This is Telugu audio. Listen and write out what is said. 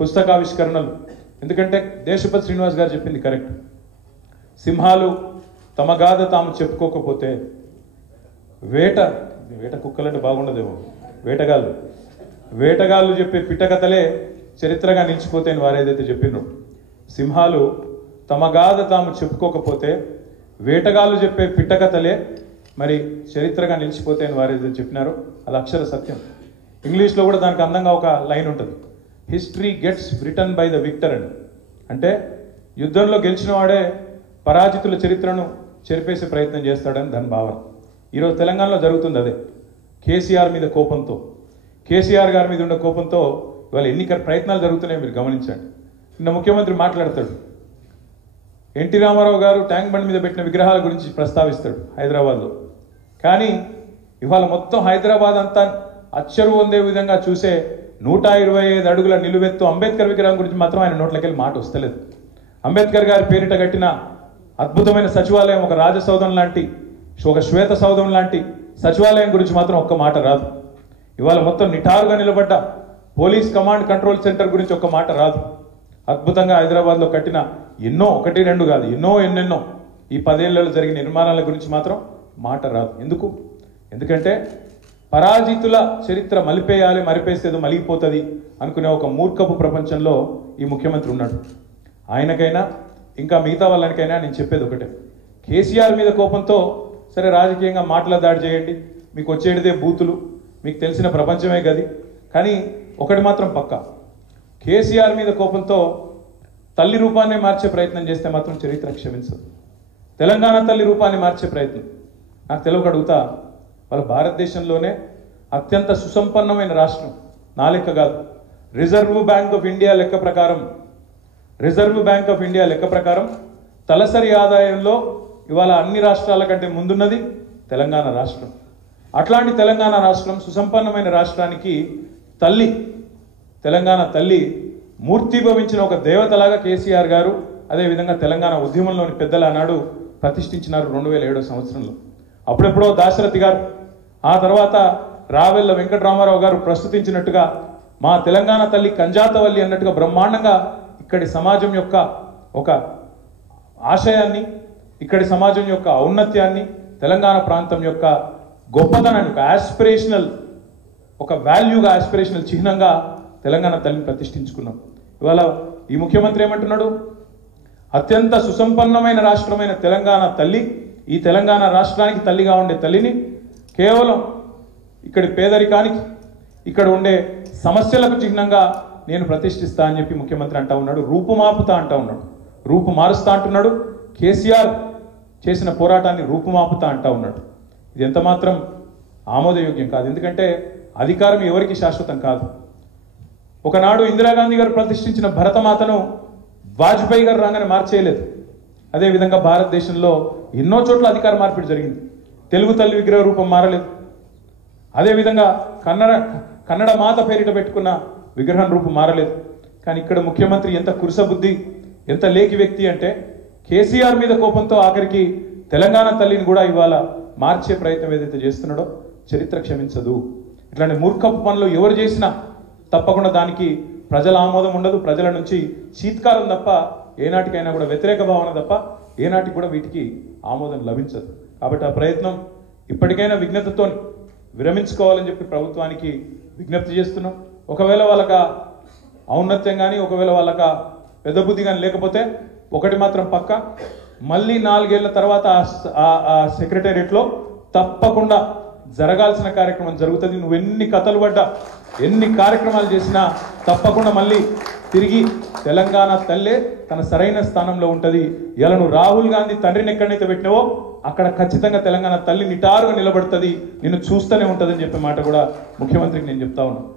పుస్తకావిష్కరణలు. ఎందుకంటే దేశపతి శ్రీనివాస్ గారు చెప్పింది కరెక్ట్. సింహాలు తమ గాథ తాము చెప్పుకోకపోతే వేట కుక్కలంటే బాగుండదేమో, వేటగాళ్ళు చెప్పే పిట్టకథలే చరిత్రగా నిలిచిపోతాయని వారు ఏదైతే చెప్పినారో, సింహాలు తమ గాథ తాము చెప్పుకోకపోతే వేటగాళ్ళు చెప్పే పిట్టకథలే మరి చరిత్రగా నిలిచిపోతాయని వారు ఏదైతే చెప్పినారో అది అక్షర సత్యం. ఇంగ్లీష్లో కూడా దానికి అందంగా ఒక లైన్ ఉంటుంది, history gets return by the victor అని. అంటే యుద్ధంలో గెలిచిన వాడే పరాజితుల చరిత్రను చెరిపేసే ప్రయత్నం చేస్తాడని దాని భావన. ఈరోజు తెలంగాణలో జరుగుతుంది అదే. కేసీఆర్ మీద కోపంతో, కేసీఆర్ గారి మీద ఉన్న కోపంతో ఇవాళ ఎన్నికల ప్రయత్నాలు జరుగుతున్నాయి, మీరు గమనించండి. నిన్న ముఖ్యమంత్రి మాట్లాడతాడు, ఎన్టీ రామారావు గారు ట్యాంక్ బండ్ మీద పెట్టిన విగ్రహాల గురించి ప్రస్తావిస్తాడు హైదరాబాద్లో. కానీ ఇవాళ మొత్తం హైదరాబాద్ అంతా అచ్చరు పొందే విధంగా చూసే 125 అడుగుల నిలువెత్తు అంబేద్కర్ విగ్రహం గురించి మాత్రం ఆయన నోట్లకెళ్ళి మాట వస్తలేదు. అంబేద్కర్ గారి పేరిట కట్టిన అద్భుతమైన సచివాలయం, ఒక రాజసౌధం లాంటి, ఒక శ్వేత సౌధం లాంటి సచివాలయం గురించి మాత్రం ఒక్క మాట రాదు. ఇవాళ మొత్తం నిటారుగా నిలబడ్డ పోలీస్ కమాండ్ కంట్రోల్ సెంటర్ గురించి ఒక్క మాట రాదు. అద్భుతంగా హైదరాబాద్లో కట్టిన ఎన్నో, 1, 2 కాదు, ఎన్నెన్నో ఈ 10 ఏళ్లలో జరిగిన నిర్మాణాల గురించి మాత్రం మాట రాదు. ఎందుకంటే పరాజితుల చరిత్ర మలిపేయాలి, మరిపేసేదో మలిగిపోతుంది అనుకునే ఒక మూర్ఖపు ప్రపంచంలో ఈ ముఖ్యమంత్రి ఉన్నాడు. ఆయనకైనా ఇంకా మిగతా వాళ్ళకైనా నేను చెప్పేది ఒకటే, కేసీఆర్ మీద కోపంతో సరే రాజకీయంగా మాటల దాడి చేయండి, మీకు వచ్చేటిదే బూతులు, మీకు తెలిసిన ప్రపంచమే గది. కానీ ఒకటి మాత్రం పక్కా, కేసీఆర్ మీద కోపంతో తల్లి రూపాన్ని మార్చే ప్రయత్నం చేస్తే మాత్రం చరిత్ర క్షమించదు. తెలంగాణ తల్లి రూపాన్ని మార్చే ప్రయత్నం, నాకు తెలియక అడుగుతా, వాళ్ళ భారతదేశంలోనే అత్యంత సుసంపన్నమైన రాష్ట్రం, నా లెక్క కాదు, రిజర్వ్ బ్యాంక్ ఆఫ్ ఇండియా లెక్క ప్రకారం తలసరి ఆదాయంలో ఇవాళ అన్ని రాష్ట్రాల కంటే ముందున్నది తెలంగాణ రాష్ట్రం. అట్లాంటి తెలంగాణ రాష్ట్రం, సుసంపన్నమైన రాష్ట్రానికి తల్లి, తెలంగాణ తల్లి మూర్తిభవించిన ఒక దేవతలాగా కేసీఆర్ గారు, అదేవిధంగా తెలంగాణ ఉద్యమంలోని పెద్దలు ఆనాడు ప్రతిష్ఠించినారు 2007 సంవత్సరంలో. అప్పుడెప్పుడో దాశరథి గారు, ఆ తర్వాత రావెల్ల వెంకటరామారావు గారు ప్రస్తుతించినట్టుగా మా తెలంగాణ తల్లి కంజాతవల్లి అన్నట్టుగా బ్రహ్మాండంగా ఇక్కడి సమాజం యొక్క ఒక ఆశయాన్ని, ఇక్కడి సమాజం యొక్క ఔన్నత్యాన్ని, తెలంగాణ ప్రాంతం యొక్క గొప్పతనాన్ని ఒక ఆస్పిరేషనల్, ఒక వాల్యూగా, ఆస్పిరేషనల్ చిహ్నంగా తెలంగాణ తల్లిని ప్రతిష్ఠించుకున్నాం. ఇవాళ ఈ ముఖ్యమంత్రి ఏమంటున్నాడు, అత్యంత సుసంపన్నమైన రాష్ట్రమైన తెలంగాణ తల్లి, ఈ తెలంగాణ రాష్ట్రానికి తల్లిగా ఉండే తల్లిని కేవలం ఇక్కడి పేదరికానికి, ఇక్కడ ఉండే సమస్యలకు చిహ్నంగా నేను ప్రతిష్ఠిస్తా అని చెప్పి ముఖ్యమంత్రి అంటా ఉన్నాడు. రూపుమాపుతా అంటా ఉన్నాడు, రూపు మారుస్తా అంటున్నాడు. కేసీఆర్ చేసిన పోరాటాన్ని రూపుమాపుతా అంటా ఉన్నాడు. ఇది ఎంత మాత్రం ఆమోదయోగ్యం కాదు. ఎందుకంటే అధికారం ఎవరికి శాశ్వతం కాదు. ఒకనాడు ఇందిరాగాంధీ గారు ప్రతిష్ఠించిన భరతమాతను వాజ్పేయి గారు రాగానే మార్చేయలేదు. అదేవిధంగా భారతదేశంలో ఎన్నో చోట్ల అధికార మార్పిడి జరిగింది. తెలుగు తల్లి విగ్రహ రూపం మారలేదు. అదేవిధంగా కన్నడ మాత పేరిట పెట్టుకున్న విగ్రహం రూపం మారలేదు. కానీ ఇక్కడ ముఖ్యమంత్రి ఎంత కురుసబుద్ధి, ఎంత లేకి వ్యక్తి అంటే కేసీఆర్ మీద కోపంతో ఆఖరికి తెలంగాణ తల్లిని కూడా ఇవాళ మార్చే ప్రయత్నం ఏదైతే చేస్తున్నాడో చరిత్ర క్షమించదు. ఇట్లాంటి మూర్ఖపు పనులు ఎవరు చేసినా తప్పకుండా దానికి ప్రజల ఆమోదం ఉండదు, ప్రజల నుంచి చీత్కారం తప్ప ఏనాటికైనా కూడా, వ్యతిరేక భావన తప్ప ఏనాటికి కూడా వీటికి ఆమోదం లభించదు. కాబట్టి ఆ ప్రయత్నం ఇప్పటికైనా విజ్ఞతతో విరమించుకోవాలని చెప్పి ప్రభుత్వానికి విజ్ఞప్తి చేస్తున్నాం. ఒకవేళ వాళ్ళకి ఔన్నత్యం కానీ, ఒకవేళ వాళ్ళకి పెద్ద బుద్ధి కానీ లేకపోతే ఒకటి మాత్రం పక్క, మళ్ళీ 4 ఏళ్ల తర్వాత ఆ సెక్రటేరియట్లో తప్పకుండా జరగాల్సిన కార్యక్రమం జరుగుతుంది. నువ్వు ఎన్ని కథలు పడ్డా, ఎన్ని కార్యక్రమాలు చేసినా తప్పకుండా మళ్ళీ తిరిగి తెలంగాణ తల్లే తన సరైన స్థానంలో ఉంటుంది. ఇలా నువ్వు రాహుల్ గాంధీ తండ్రిని ఎక్కడైతే పెట్టినావో అక్కడ ఖచ్చితంగా తెలంగాణ తల్లి నిటారుగా నిలబడుతుంది, నిన్ను చూస్తూనే ఉంటుందని చెప్పే మాట కూడా ముఖ్యమంత్రికి నేను చెప్తా ఉన్నాను.